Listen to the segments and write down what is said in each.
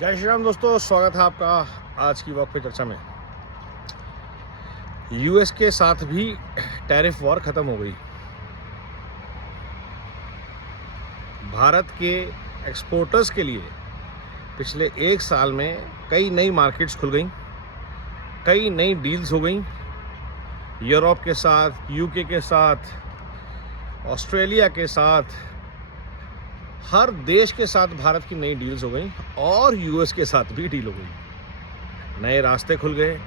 जय श्री राम दोस्तों, स्वागत है आपका आज की वॉक पे चर्चा में। यूएस के साथ भी टैरिफ वॉर ख़त्म हो गई। भारत के एक्सपोर्टर्स के लिए पिछले एक साल में कई नई मार्केट्स खुल गई, कई नई डील्स हो गई। यूरोप के साथ, यूके के साथ, ऑस्ट्रेलिया के साथ, हर देश के साथ भारत की नई डील्स हो गई और यूएस के साथ भी डील हो गई। नए रास्ते खुल गए,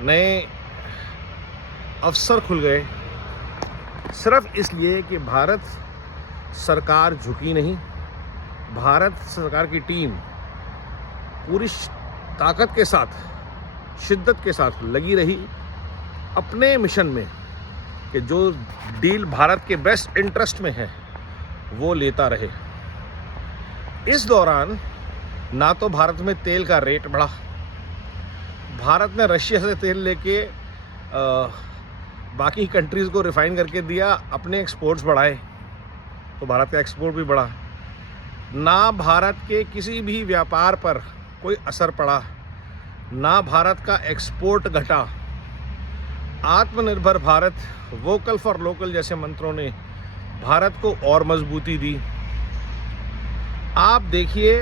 नए अवसर खुल गए, सिर्फ इसलिए कि भारत सरकार झुकी नहीं। भारत सरकार की टीम पूरी ताकत के साथ, शिद्दत के साथ लगी रही अपने मिशन में कि जो डील भारत के बेस्ट इंटरेस्ट में है वो लेता रहे। इस दौरान ना तो भारत में तेल का रेट बढ़ा, भारत ने रशिया से तेल लेके बाकी कंट्रीज़ को रिफाइन करके दिया, अपने एक्सपोर्ट्स बढ़ाए तो भारत का एक्सपोर्ट भी बढ़ा। ना भारत के किसी भी व्यापार पर कोई असर पड़ा, ना भारत का एक्सपोर्ट घटा। आत्मनिर्भर भारत, वोकल फॉर लोकल जैसे मंत्रों ने भारत को और मजबूती दी। आप देखिए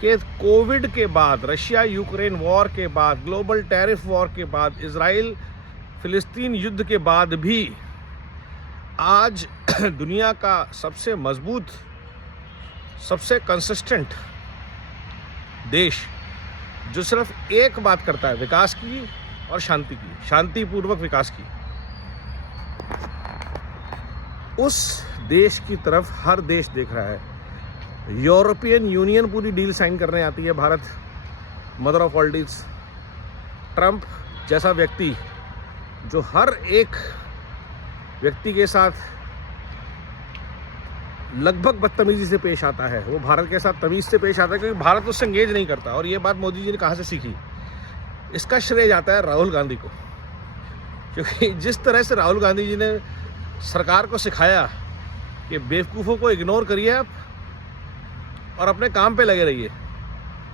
कि कोविड के बाद, रशिया यूक्रेन वॉर के बाद, ग्लोबल टैरिफ वॉर के बाद, इजराइल फिलिस्तीन युद्ध के बाद भी आज दुनिया का सबसे मजबूत, सबसे कंसिस्टेंट देश जो सिर्फ एक बात करता है, विकास की और शांति की, शांतिपूर्वक विकास की, उस देश की तरफ हर देश देख रहा है। यूरोपियन यूनियन पूरी डील साइन करने आती है Bharat, mother of all deals. Trump जैसा व्यक्ति जो हर एक व्यक्ति के साथ लगभग बदतमीजी से पेश आता है, वो भारत के साथ तमीज़ से पेश आता है क्योंकि भारत उससे एंगेज नहीं करता। और ये बात मोदी जी ने कहाँ से सीखी? इसका श्रेय जाता है राहुल गांधी को, क्योंकि जिस तरह से राहुल गांधी जी ने सरकार को सिखाया कि बेवकूफ़ों को इग्नोर करिए आप और अपने काम पे लगे रहिए,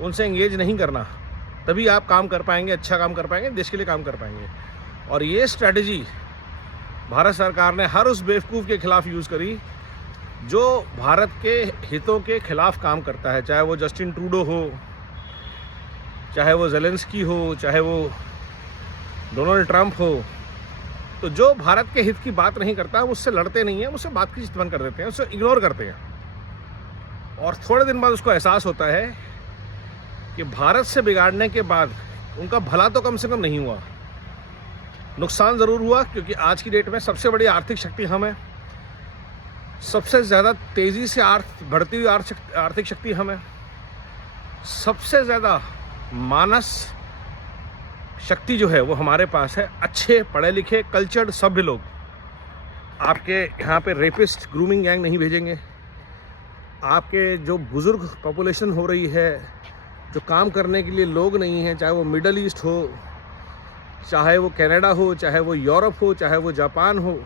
उनसे एंगेज नहीं करना, तभी आप काम कर पाएंगे, अच्छा काम कर पाएंगे, देश के लिए काम कर पाएंगे। और ये स्ट्रैटेजी भारत सरकार ने हर उस बेवकूफ़ के खिलाफ यूज़ करी जो भारत के हितों के खिलाफ काम करता है, चाहे वो जस्टिन ट्रूडो हो, चाहे वो ज़ेलेंस्की हो, चाहे वो डोनाल्ड ट्रंप हो। तो जो भारत के हित की बात नहीं करता, उससे लड़ते नहीं हैं, उससे बात की चितवन कर देते हैं, उससे इग्नोर करते हैं। और थोड़े दिन बाद उसको एहसास होता है कि भारत से बिगाड़ने के बाद उनका भला तो कम से कम नहीं हुआ, नुकसान ज़रूर हुआ। क्योंकि आज की डेट में सबसे बड़ी आर्थिक शक्ति हम हैं, सबसे ज़्यादा तेज़ी से बढ़ती हुई आर्थिक शक्ति हम हैं, सबसे ज़्यादा मानस शक्ति जो है वो हमारे पास है। अच्छे पढ़े लिखे कल्चर्ड सभ्य लोग। आपके यहाँ पे रेपिस्ट, ग्रूमिंग गैंग नहीं भेजेंगे। आपके जो बुज़ुर्ग पॉपुलेशन हो रही है, जो काम करने के लिए लोग नहीं हैं, चाहे वो मिडल ईस्ट हो, चाहे वो कनाडा हो, चाहे वो यूरोप हो, चाहे वो जापान हो,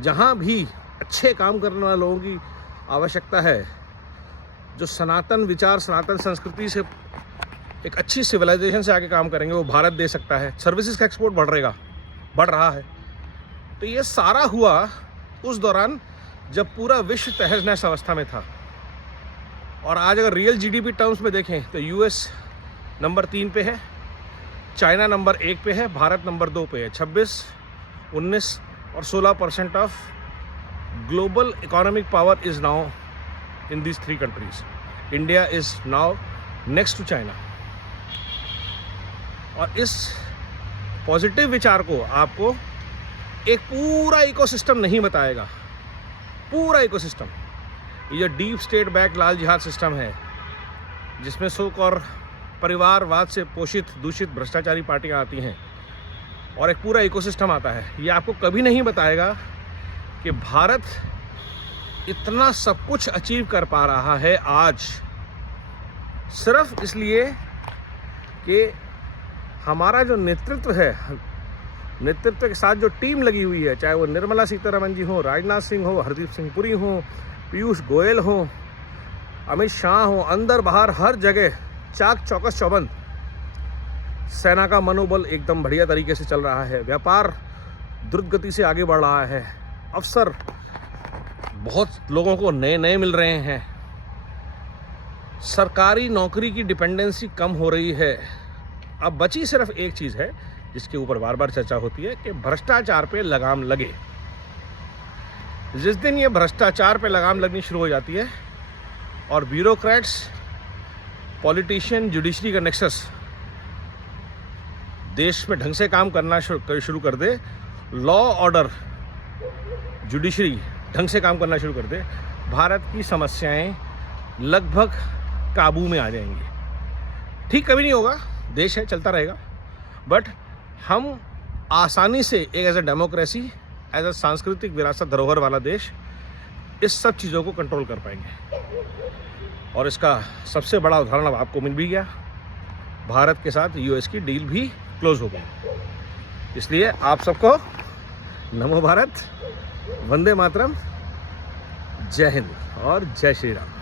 जहाँ भी अच्छे काम करने वाले लोगों की आवश्यकता है, जो सनातन विचार, सनातन संस्कृति से, एक अच्छी सिविलाइजेशन से आके काम करेंगे, वो भारत दे सकता है। सर्विसेज का एक्सपोर्ट बढ़ रहा है। तो ये सारा हुआ उस दौरान जब पूरा विश्व तहस नहस अवस्था में था। और आज अगर रियल जीडीपी टर्म्स में देखें तो यूएस नंबर 3 पे है, चाइना नंबर 1 पे है, भारत नंबर 2 पे है। 26, 19 और 16% of global economic power is now in these 3 countries. India is now next to China. और इस पॉजिटिव विचार को आपको एक पूरा इकोसिस्टम नहीं बताएगा। पूरा इकोसिस्टम, ये डीप स्टेट बैक लाल जिहाद सिस्टम है, जिसमें सुख और परिवारवाद से पोषित, दूषित, भ्रष्टाचारी पार्टियां आती हैं, और एक पूरा इकोसिस्टम आता है। ये आपको कभी नहीं बताएगा कि भारत इतना सब कुछ अचीव कर पा रहा है आज सिर्फ इसलिए कि हमारा जो नेतृत्व है, नेतृत्व के साथ जो टीम लगी हुई है, चाहे वो निर्मला सीतारमण जी हो, राजनाथ सिंह हो, हरदीप सिंह पुरी हो, पीयूष गोयल हो, अमित शाह हो, अंदर बाहर हर जगह चाक चौकस चौबंद। सेना का मनोबल एकदम बढ़िया तरीके से चल रहा है, व्यापार द्रुत गति से आगे बढ़ रहा है, अवसर बहुत लोगों को नए नए मिल रहे हैं, सरकारी नौकरी की डिपेंडेंसी कम हो रही है। अब बची सिर्फ एक चीज़ है जिसके ऊपर बार बार चर्चा होती है कि भ्रष्टाचार पे लगाम लगे। जिस दिन ये भ्रष्टाचार पे लगाम लगनी शुरू हो जाती है और ब्यूरोक्रेट्स, पॉलिटिशियन, जुडिशरी का नेक्सस देश में ढंग से काम करना शुरू कर दे, लॉ ऑर्डर, जुडिशरी ढंग से काम करना शुरू कर दे, भारत की समस्याएं लगभग काबू में आ जाएंगी। ठीक कभी नहीं होगा, देश है, चलता रहेगा, बट हम आसानी से एक as a democracy, as a सांस्कृतिक विरासत धरोहर वाला देश इस सब चीज़ों को कंट्रोल कर पाएंगे। और इसका सबसे बड़ा उदाहरण अब आपको मिल भी गया, भारत के साथ यूएस की डील भी क्लोज हो गई। इसलिए आप सबको नमो भारत, वंदे मातरम, जय हिंद और जय श्री राम।